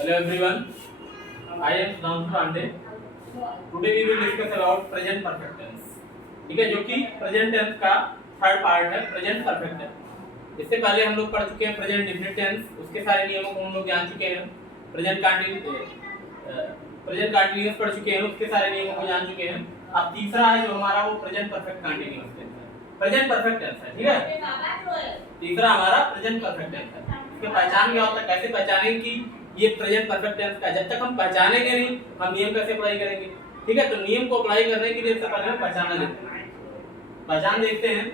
Hello everyone, I am Sudhanshu Pandey. Today we will discuss about present perfect tense. ठीक है, जो कि present tense का third part है, प्रेजेंट परफेक्ट टेंस। इससे पहले हम लोग पढ़ चुके हैं प्रेजेंट डिफिनिट टेंस, उसके सारे नियमों को हम लोग जान चुके हैं। प्रेजेंट कंटीन्यूअस पढ़ चुके हैं, उसके सारे नियमों को जान चुके हैं। अब तीसरा है जो हमारा वो प्रेजेंट परफेक्ट कंटीन्यूअस टेंस है, प्रेजेंट परफेक्ट टेंस है। ठीक है, तीसरा हमारा प्रेजेंट परफेक्ट टेंस है। इसकी पहचान क्या होता है, कैसे पहचानेंगे कि ये प्रेजेंट परफेक्ट टेंस का? जब तक हम पहचानेंगे नहीं, हम नियम कैसे अप्लाई करेंगे? ठीक है, तो नियम को अप्लाई करने के लिए सबसे पहले हम पहचानना देखते हैं। पहचान देखते हैं।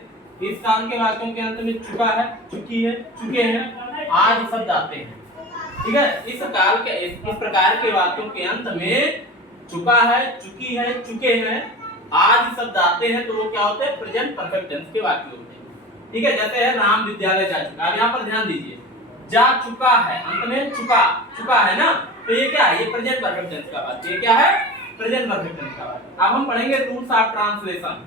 इस काल के वाक्यों के अंत में चुका है, चुकी है, चुके हैं, आज शब्द आते हैं। ठीक है, इस काल के इस प्रकार के वाक्यों के अंत में चुका है, चुकी है, चुके हैं, आज शब्द आते हैं, तो वो क्या होते हैं? प्रेजेंट परफेक्ट टेंस के वाक्य होते हैं। ठीक है, जैसे है राम विद्यालय जा चुका। अब यहाँ पर ध्यान दीजिए, जा चुका है, अंत में चुका, चुका है ना, तो ये क्या है? ये प्रेजेंट परफेक्ट टेंस का वाक्य। ये क्या है? प्रेजेंट परफेक्ट टेंस का वाक्य। अब हम पढ़ेंगे रूल्स ऑफ ट्रांसलेशन।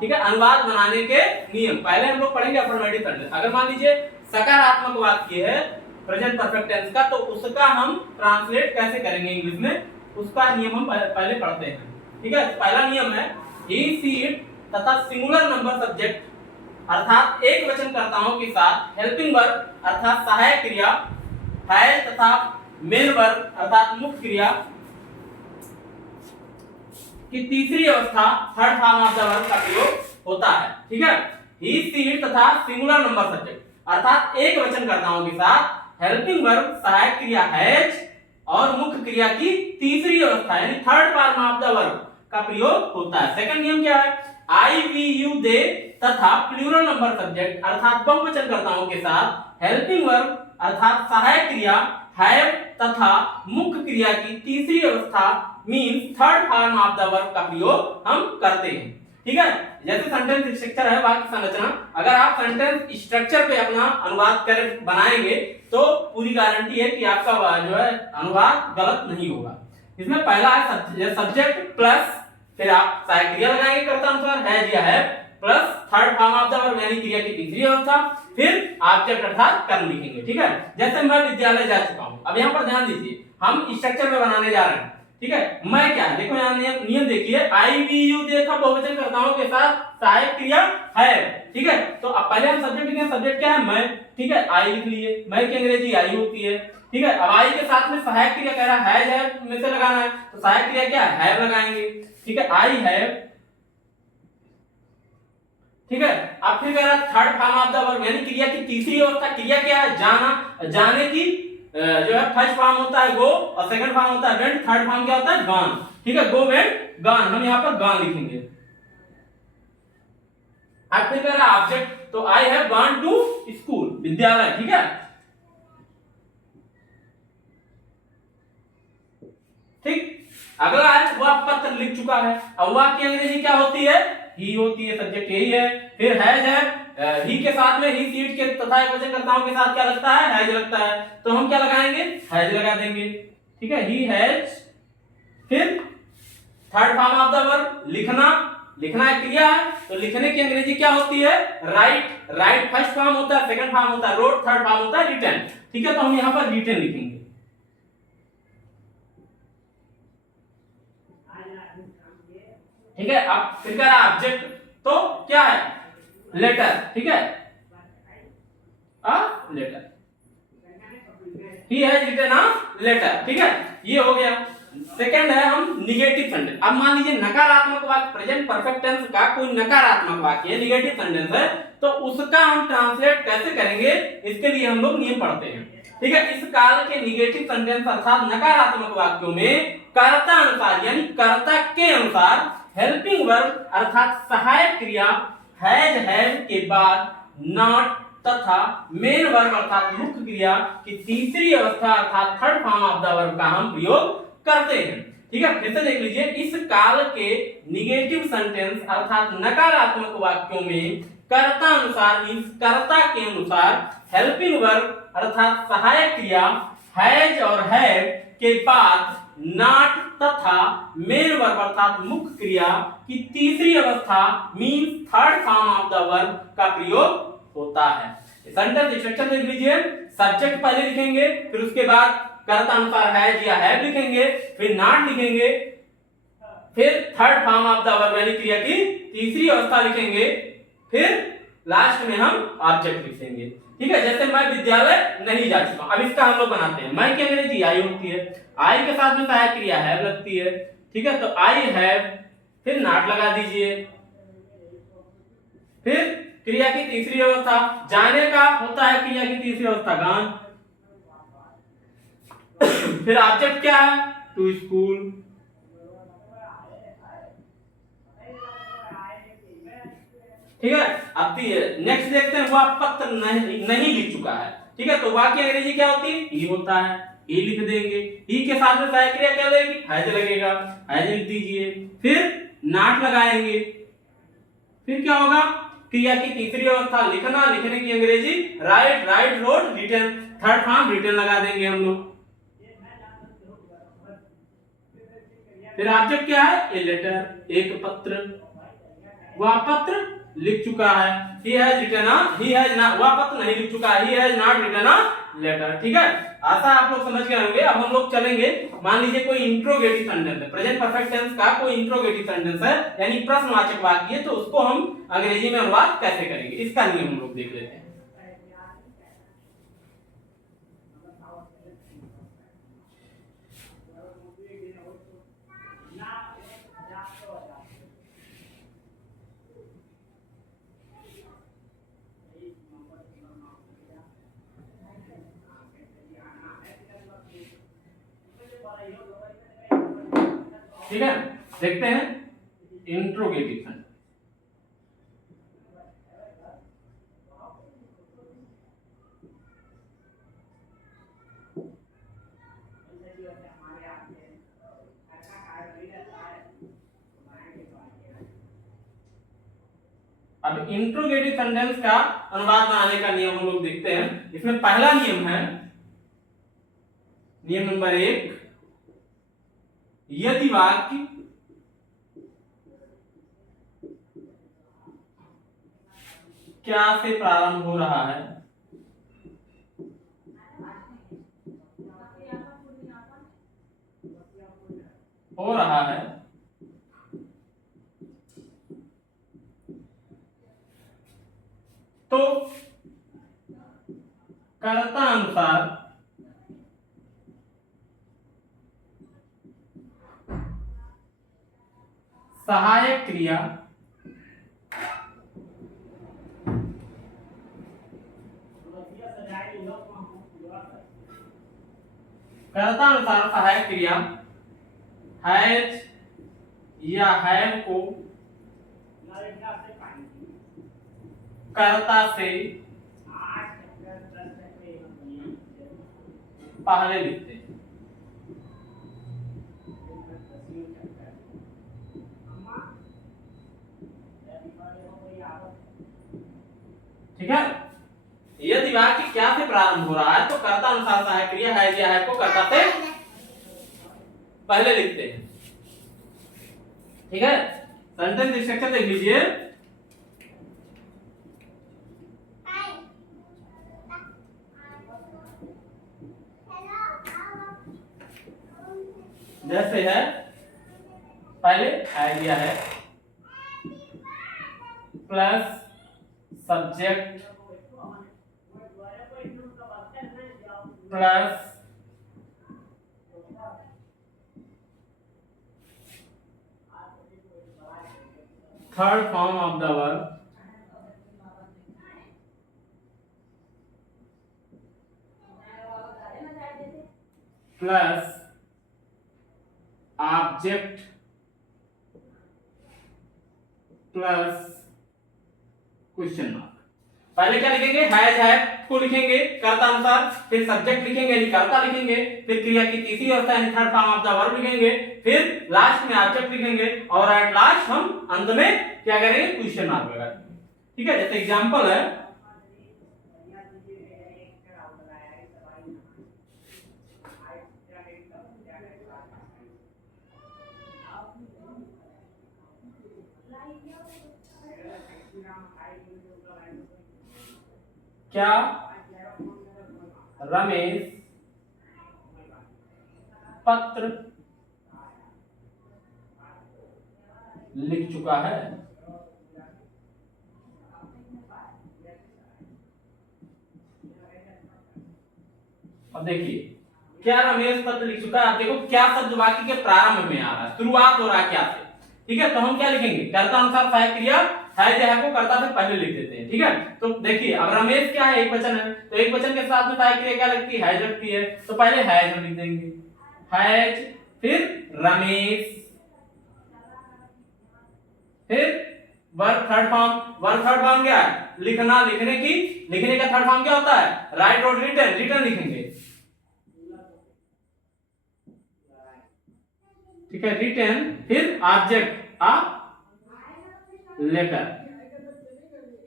ठीक है, अनुवाद बनाने के नियम। पहले हम लोग पढ़ेंगे अफर्मेटिव सेंटेंस। अगर मान लीजिए सकारात्मक वाक्य है प्रेजेंट परफेक्ट टेंस का, तो उसका हम ट्रांसलेट कैसे करेंगे इंग्लिश में, उसका नियम हम पहले पढ़ते हैं। ठीक है, पहला नियम है ही सीट तथा सिंगुलर नंबर सब्जेक्ट अर्थात एक वचनकर्ताओं के साथ हेल्पिंग वर्ब अर्थात सहायक क्रिया, हैज तथा मेन वर्ब अर्थात मुख्य क्रिया की तीसरी अवस्था third form of the verb का प्रयोग होता है। ठीक है, ही सीट तथा सिंगुलर नंबर सब्जेक्ट अर्थात एक वचनकर्ताओं के साथ हेल्पिंग वर्ब सहायक क्रिया हैज और मुख्य क्रिया की तीसरी अवस्था यानी third form of the verb का प्रयोग होता है। सेकंड नियम क्या है? आई वी यू दे तथा प्लूरल नंबर सब्जेक्ट अर्थात बहुवचनकर्ताओं के साथ हेल्पिंग वर्ब अर्थात सहायक क्रिया हैव तथा मुख्य क्रिया की तीसरी अवस्था means third form of the verb का प्रयोग हम करते हैं। ठीक है, जैसे सेंटेंस स्ट्रक्चर है, वाक्य संरचना, अगर आप सेंटेंस स्ट्रक्चर पे अपना अनुवाद कर बनाएंगे तो पूरी गारंटी है कि आपका जो है अनुवाद गलत नहीं होगा। इसमें पहला है सब्जेक्ट प्लस, फिर आप सहायक क्रिया लगाएंगे कर्ता अनुसार हैज या have plus third form of the verb यानी क्रिया की तीसरी अवस्था, फिर ऑब्जेक्ट अर्थात कर्म लिखेंगे। ठीक है, जैसे मैं विद्यालय जा चुका हूं। अब यहाँ पर ध्यान दीजिए, हम स्ट्रक्चर में बनाने जा रहे हैं। ठीक है, मैं क्या है देखो यहाँ नियम देखिए, आई वी यू दे था बहुवचनकर्ताओं के साथ सहायक क्रिया है। ठीक है, तो अब पहले हम सब्जेक्ट लिखें। सब्जेक्ट क्या है? मैं। ठीक है, आई लिख लिए, मैं की अंग्रेजी आई होती है। ठीक है, अब आई के साथ में सहायक क्रिया कह रहा है हैव में से लगाना है, तो सहायक क्रिया क्या है? हैव लगाएंगे। ठीक है, आई हैव। ठीक है, अब फिर कह रहा third form of the verb यानी क्रिया की तीसरी अवस्था। क्रिया क्या है? जाना। जाने की जो है फर्स्ट फॉर्म होता है गो और सेकंड फॉर्म होता है वेंट, थर्ड फॉर्म क्या होता है? गॉन। ठीक है, गो वेंट गॉन, हम यहां पर गॉन लिखेंगे। अब फिर कह रहा ऑब्जेक्ट, तो I have gone to school, विद्यालय। ठीक है, ठीक, अगला है वह पत्र लिख चुका है। अब वह की अंग्रेजी क्या होती है? ही होती है, सब्जेक्ट यही है। फिर हैज है, ही के साथ में ही सीट के तथा एक वचनकर्ताओं के साथ क्या लगता है? हैज लगता है, तो हम क्या लगाएंगे? हैज लगा देंगे। ठीक है, ही हैज। फिर third form of the verb लिखना, लिखना एक क्रिया है, तो लिखने की अंग्रेजी क्या होती है? राइट। राइट फर्स्ट फॉर्म होता है, सेकंड फॉर्म होता है रोट, थर्ड फॉर्म होता है रिटन। ठीक है, तो हम यहां पर रिटन लिखेंगे। ठीक है, अब फिर क्या रहा ऑब्जेक्ट, तो क्या है? लेटर। ठीक है, letter, he has written a letter. ठीक है, ये हो गया। सेकंड है हम निगेटिव सेंटेंस। अब मान लीजिए नकारात्मक वाक्य, प्रेजेंट परफेक्ट टेंस का कोई नकारात्मक वाक्य है, निगेटिव सेंटेंस है, तो उसका हम ट्रांसलेट कैसे करेंगे, इसके लिए हम लोग नियम पढ़ते हैं। ठीक है, इस काल के निगेटिव सेंटेंस अर्थात नकारात्मक वाक्यों में कर्ता अनुसार यानी कर्ता के अनुसार हेल्पिंग वर्ब अर्थात सहायक क्रिया हैज हैव के बाद नॉट तथा मेन वर्ब अर्थात मुख्य क्रिया की तीसरी अवस्था अर्थात third form of the verb का हम प्रयोग करते हैं। ठीक है, फिर से देख लीजिए, इस काल के निगेटिव सेंटेंस अर्थात नकारात्मक वाक्यों में कर्ता अनुसार मींस कर्ता के अनुसार हेल्पिंग वर्ब अर्थात सहायक क्रिया हैज और हैव के बाद नॉट तथा मेन वर्ब अर्थात मुख्य क्रिया की तीसरी अवस्था means third form of the verb का प्रयोग होता है। सेंटेंस स्ट्रक्चर देख लीजिए, सब्जेक्ट पहले लिखेंगे, फिर उसके बाद कर्ता अनुसार हैज या हैव लिखेंगे, फिर नॉट लिखेंगे, फिर third form of the verb यानी क्रिया की तीसरी अवस्था लिखेंगे, फिर लास्ट में हम ऑब्जेक्ट लिखेंगे। ठीक है, जैसे मैं विद्यालय नहीं जा चुका। अब इसका हम लोग बनाते हैं। मैं की अंग्रेजी आई होती है, आई के साथ में सहायक क्रिया हैव लगती है। ठीक है, तो आई हैव, फिर नॉट लगा दीजिए, फिर क्रिया की तीसरी अवस्था जाने का होता है, क्रिया की तीसरी अवस्था गॉन, फिर ऑब्जेक्ट क्या है, टू स्कूल। ठीक है, अब नेक्स्ट देखते हैं, वह पत्र नहीं लिख चुका है। ठीक है, तो वह की अंग्रेजी क्या होती है, ही होता है, ही लिख देंगे। ही के साथ में सहायक क्रिया क्या लगेगी, हैज लगेगा, हैज लिख दीजिए, फिर नॉट लगाएंगे, फिर क्या होगा, क्रिया की तीसरी अवस्था लिखना, लिखने की अंग्रेजी write, write wrote written, third form written लगा देंगे हम लोग। फिर ऑब्जेक्ट क्या है, ए लेटर, एक पत्र, वह पत्र लिख चुका है, he has written a, he has not, वह पत्र नहीं लिख चुका है, he has not written a letter। ठीक है, आशा आप लोग समझ गए होंगे। अब हम लोग चलेंगे, मान लीजिए कोई इंट्रोगेटिव सेंटेंस है, प्रेजेंट परफेक्ट टेंस का कोई इंट्रोगेटिव सेंटेंस है यानी प्रश्नवाचक वाक्य है, तो उसको हम अंग्रेजी में अनुवाद कैसे करेंगे, इसका नियम हम लोग देख लेते हैं। ठीक है, देखते हैं इंट्रोगेटिव सेंटेंस। अब इंट्रोगेटिव सेंटेंस का अनुवाद बनाने का नियम हम लोग देखते हैं। इसमें पहला नियम है, नियम नंबर 1, यदि वाक्य क्या से प्रारंभ हो रहा है, तो कर्ता अनुसार सहायक क्रिया हैज या हैव को कर्ता से पहले लिखते हैं। ठीक है, यदि वाक्य क्या से प्रारंभ हो रहा है तो कर्ता अनुसार सहायक क्रिया हैज या हैव को कर्ता से पहले लिखते हैं। ठीक है, सेंटेंस स्ट्रक्चर देख लीजिए। जैसे है, पहले आइडिया है plus subject plus third form of the verb plus object plus question mark. पहले क्या लिखेंगे, हैज हैव को लिखेंगे कर्ता अनुसार, फिर सब्जेक्ट लिखेंगे यानी कर्ता लिखेंगे, फिर क्रिया की तीसरी अवस्था यानी third form of the verb लिखेंगे, फिर लास्ट में ऑब्जेक्ट लिखेंगे और एट लास्ट हम अंत में क्या करेंगे, क्वेश्चन मार्क लगा देंगे। ठीक है, जैसे एग्जांपल है, क्या रमेश पत्र लिख चुका है। अब देखिए क्या रमेश पत्र लिख चुका है। आप देखो क्या शब्द वाक्य के प्रारंभ में आ रहा है, शुरुआत हो रहा है क्या से। ठीक है, तो हम क्या लिखेंगे, कर्ता अनुसार सहायक क्रिया है जो है को कर्ता से पहले लिख देते हैं। ठीक है, तो देखिए अब रमेश क्या है, एक वचन है, तो एक वचन के साथ में सहायक क्रिया क्या लगती है, हैज लगती है। तो पहले हैज हम लिख देंगे, हैज, फिर रमेश, फिर verb third form. Verb third form क्या है, लिखना, लिखने की, लिखने का थर्ड फॉर्म क्या होता है, राइट और रिटन, रिटन लिखेंगे। ठीक है, रिटन, फिर ऑब्जेक्ट आ लेटर,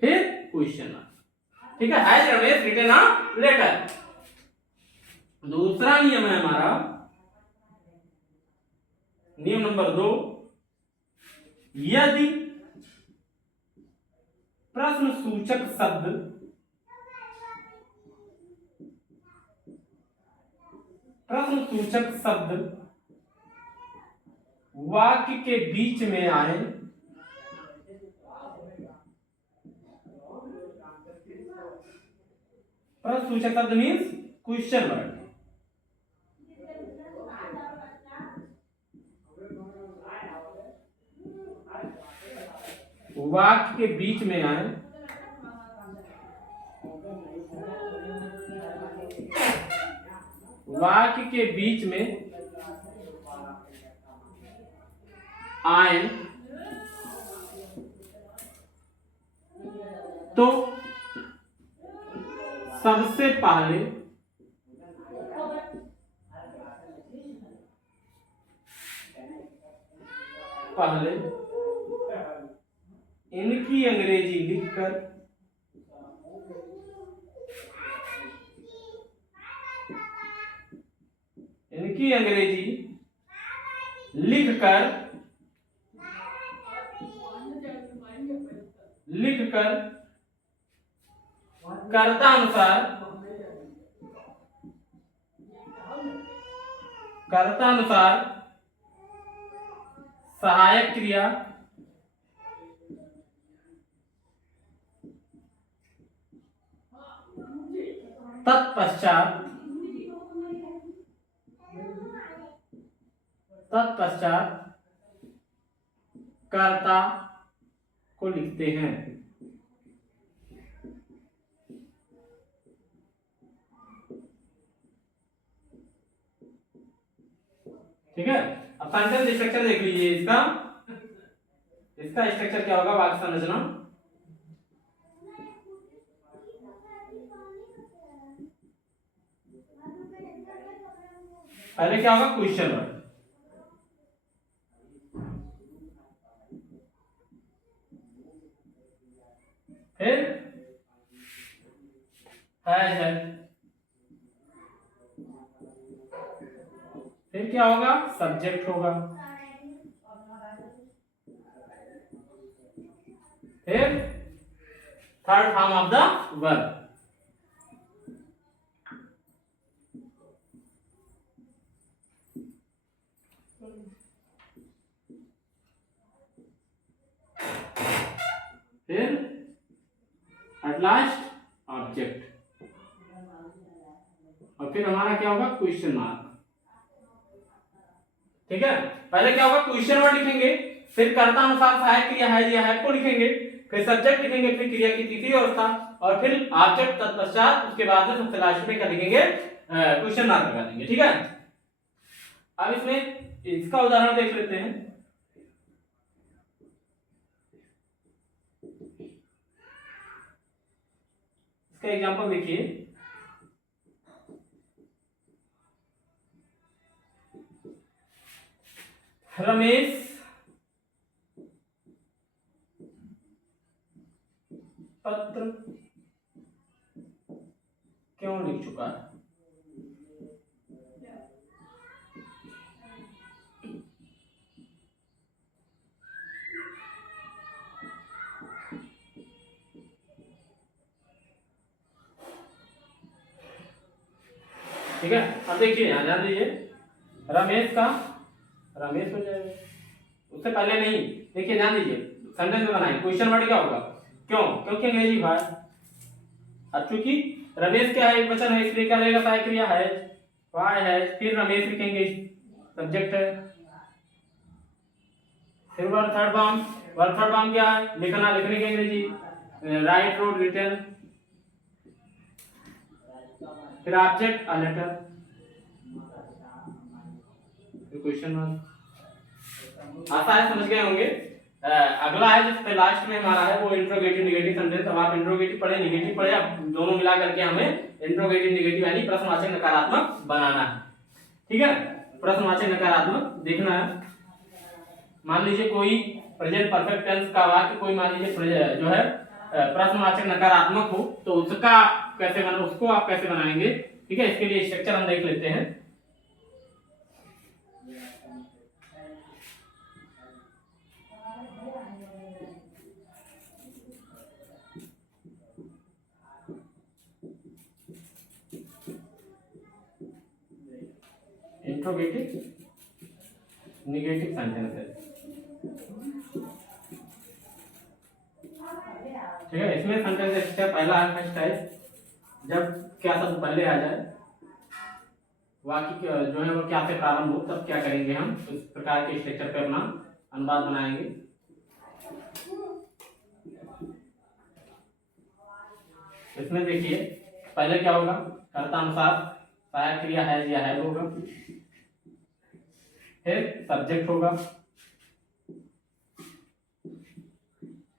फिर क्वेश्चन। ठीक है, has Ramesh written a letter. दूसरा नियम है हमारा, नियम नंबर 2, यदि प्रश्न सूचक शब्द वाक्य के बीच में आए, प्रश्न सूचक शब्द मीन्स क्वेश्चन वर्ड, वाक्य के बीच में आए, वाक्य के बीच में आए तो सबसे पहले इनकी अंग्रेजी लिखकर लिखकर कर्ता अनुसार सहायक क्रिया तत्पश्चात कर्ता को लिखते हैं। ठीक है, अब सेंटेंस स्ट्रक्चर देख लीजिए। इसका स्ट्रक्चर क्या होगा, वाक्य संरचना। पहले क्या होगा, क्वेश्चन वर्ड, फिर है, फिर क्या होगा, सब्जेक्ट होगा, फिर third form of the verb. फिर एट लास्ट ऑब्जेक्ट, और फिर हमारा क्या होगा, क्वेश्चन मार्क। ठीक है, पहले क्या होगा, क्वेश्चन वर्ड लिखेंगे, फिर कर्ता अनुसार सहायक क्रिया है या है को लिखेंगे, फिर सब्जेक्ट लिखेंगे, फिर क्रिया की तीसरी अवस्था, और फिर ऑब्जेक्ट तत्पश्चात उसके बाद में सबसे लास्ट में क्या लिखेंगे, क्वेश्चन मार्क लगा देंगे। ठीक है, अब इसमें इसका उदाहरण देख लेते हैं। इसका एग्जांपल देखिए, रमेश पत्र क्यों लिख चुका है। ठीक है, अब देखिए यहां ध्यान दीजिए, रमेश का रमेश हो जाएगा, उससे पहले नहीं। देखिए ध्यान दीजिए, सेंटेंस में बनाए क्वेश्चन वर्ड क्या होगा, क्यों, क्योंकि अंग्रेजी भाषा। अब चूंकि रमेश क्या है, एक वचन है, इसलिए क्या रहेगा, सहायक क्रिया है, वाई है, फिर रमेश लिखेंगे, सब्जेक्ट है, फिर वर्ब थर्ड फॉर्म क्या है, लिखना, लिखने की अंग्रेजी, राइट, रोड, रिटन, फिर ऑब्जेक्ट, अ लेटर, फिर क्वेश्चन मार्क। आशा है समझ गए होंगे। अगला है जो लास्ट में हमारा है वो इंट्रोगेटिव निगेटिव सेंटेंस। अब आप इंट्रोगेटिव पढ़े, निगेटिव पढ़े, अब दोनों मिला करके हमें इंट्रोगेटिव निगेटिव यानी प्रश्नवाचक नकारात्मक बनाना है। ठीक है, प्रश्नवाचक नकारात्मक देखना है। मान लीजिए कोई प्रेजेंट परफेक्ट टेंस का वाक्य, कोई मान लीजिए जो है प्रश्नवाचक नकारात्मक हो, तो उसका आप कैसे बना, उसको आप कैसे बनाएंगे। ठीक है, इसके लिए स्ट्रक्चर हम देख लेते हैं। इंट्रोगेटिव निगेटिव सेंटेंस है। ठीक है, इसमें सेंटेंस स्टेप पहला है, फर्स्ट है, जब क्या सब पहले आ जाए, वाक्य जो है वो क्या से प्रारंभ हो, तब क्या करेंगे हम, इस प्रकार के स्ट्रक्चर पे अपना अनुवाद बनाएंगे। इसमें देखिए पहले क्या होगा, कर्ता अनुसार सहायक क्रिया है या है होगा, फिर सब्जेक्ट होगा,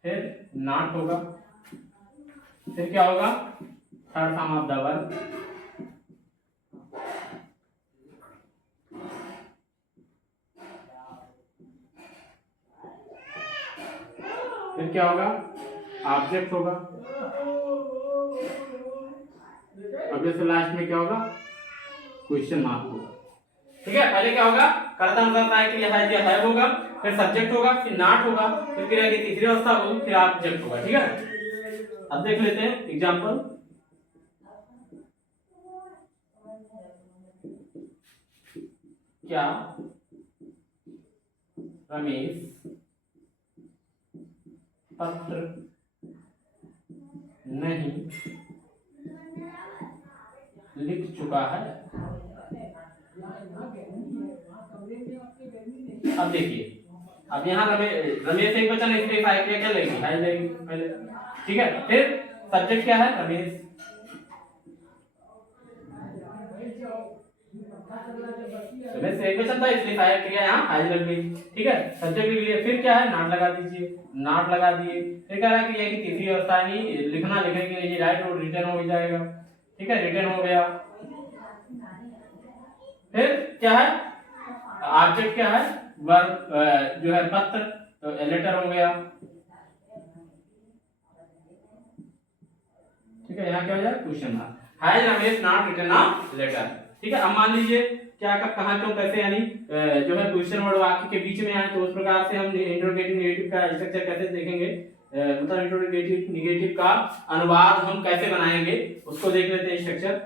फिर नॉट होगा, फिर क्या होगा, third form of the verb, फिर क्या होगा, ऑब्जेक्ट होगा, अब जैसे लास्ट में क्या होगा, क्वेश्चन मार्क होगा। ठीक है, पहले क्या होगा, कर्ता अनुसार सहायक क्रिया है या है होगा, फिर सब्जेक्ट होगा, फिर नॉट होगा, फिर क्रिया की तीसरी अवस्था होगी, फिर ऑब्जेक्ट होगा। ठीक है, अब देख लेते हैं एग्जांपल। क्या रमेश पत्र नहीं लिख चुका है। अब देखिए, अब यहाँ रमेश एक वचन है, इसलिए सहायक क्रिया क्या लगेगी, है लगेगी पहले। ठीक है, फिर सब्जेक्ट क्या है, रमेश, रमेश एक वचन था इसलिए सहायक क्रिया यहाँ हाज लग गई। ठीक है, सब्जेक्ट के लिए फिर क्या है, नॉट लगा दीजिए, नॉट लगा दिए, फिर कह रहा है क्रिया की तीसरी अवस्था यानी लिखना, लिखने के लिए राइट और रिटर्न हो जाएगा। ठीक है, रिटर्न हो गया, फिर क्या है, ऑब्जेक्ट क्या है, वर्ब जो है पत्र, तो लेटर हो गया। ठीक है, यहाँ क्या हो जाएगा, question mark, has Ramesh not written a letter. ठीक है, अब मान लीजिए क्या कब कहां क्यों कैसे यानी जो है क्वेश्चन वर्ड वाक्य के बीच में आए, तो उस प्रकार से हम इंट्रोगेटिव निगेटिव का स्ट्रक्चर कैसे देखेंगे, मतलब इंट्रोगेटिव निगेटिव का अनुवाद हम कैसे बनाएंगे उसको देख लेते हैं। स्ट्रक्चर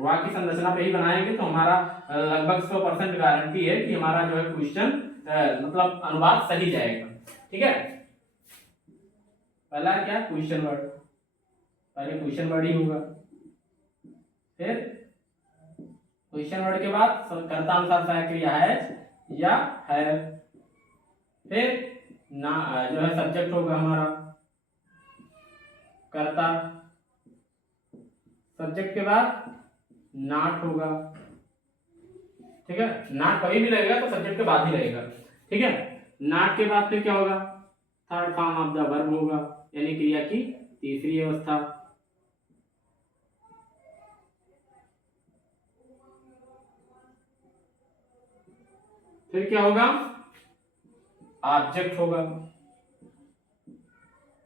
वाक्य संरचना पे ही बनाएंगे तो हमारा लगभग 100% गारंटी है कि हमारा जो है क्वेश्चन मतलब अनुवाद सही जाएगा। ठीक है, पहला क्या, क्वेश्चन वर्ड, पहले क्वेश्चन वर्ड ही होगा, फिर क्वेश्चन वर्ड के बाद कर्ता अनुसार सहायक क्रिया है या है, फिर ना जो है सब्जेक्ट होगा हमारा कर्ता, सब्जेक्ट के बाद नॉट होगा। ठीक है, नॉट कभी भी लगेगा तो सब्जेक्ट के बाद ही लगेगा। ठीक है, नॉट के बाद फिर क्या होगा, third form of the verb होगा यानी क्रिया की तीसरी अवस्था। फिर क्या होगा, ऑब्जेक्ट होगा,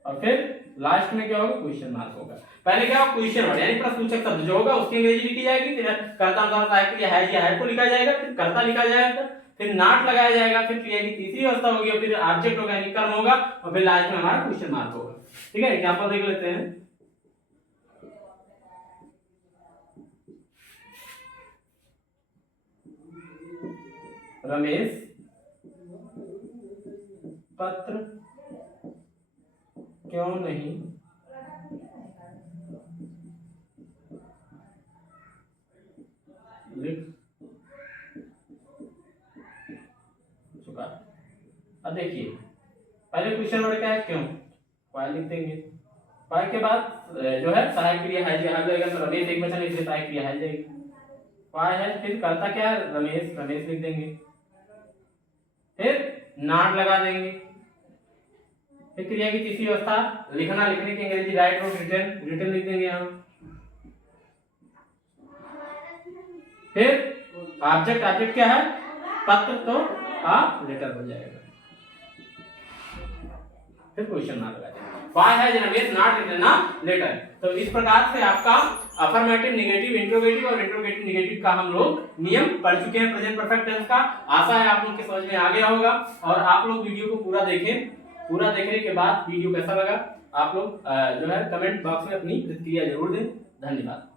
और फिर लास्ट में क्या होगा, क्वेश्चन मार्क होगा। पहले क्या होगा, क्वेश्चन वर्ड यानी प्रश्नसूचक शब्द जो होगा उसकी अंग्रेजी लिखी जाएगी, फिर कर्ता अनुसार सहायक क्रिया है या है को लिखा जाएगा, फिर कर्ता लिखा जाएगा, फिर नॉट लगाया जाएगा, फिर क्रिया की तीसरी अवस्था होगी, और फिर ऑब्जेक्ट होगा यानी कर्म होगा, और फिर लास्ट में हमारा क्वेश्चन मार्क होगा। ठीक है, एग्जांपल देख लेते हैं। रमेश पत्र क्यों नहीं लिख चुका। अब देखिए पहले क्वेश्चन वर्ड क्या है, क्यों, वाई लिख देंगे। वाई के बाद जो है सहायक क्रिया है जो आ जाएगा, तो रमेश एक वचन है इसलिए सहायक क्रिया है जाएगी। वाई है, फिर करता क्या है, रमेश, रमेश लिख देंगे, फिर नॉट लगा देंगे। फिर क्रिया की तीसरी अवस्था लिखना, लिखने की अंग्रेजी राइट और रिटन, रिटन लिख देंगे यहाँ। फिर ऑब्जेक्ट, ऑब्जेक्ट क्या है, पत्र, तो लेटर हो जाएगा। फिर क्वेश्चन मार्क लगा देंगे। Why has Ramesh not written a letter. तो इस प्रकार से आपका अफर्मेटिव, नेगेटिव, इंट्रोगेटिव और इंट्रोगेटिव नेगेटिव का हम लोग नियम पढ़ चुके हैं प्रेजेंट परफेक्ट टेंस का। आशा है आप लोग के समझ में आ गया होगा। और आप लोग वीडियो को पूरा देखें, पूरा देखने के बाद वीडियो कैसा लगा आप लोग जो है कमेंट बॉक्स में अपनी प्रतिक्रिया जरूर दें। धन्यवाद।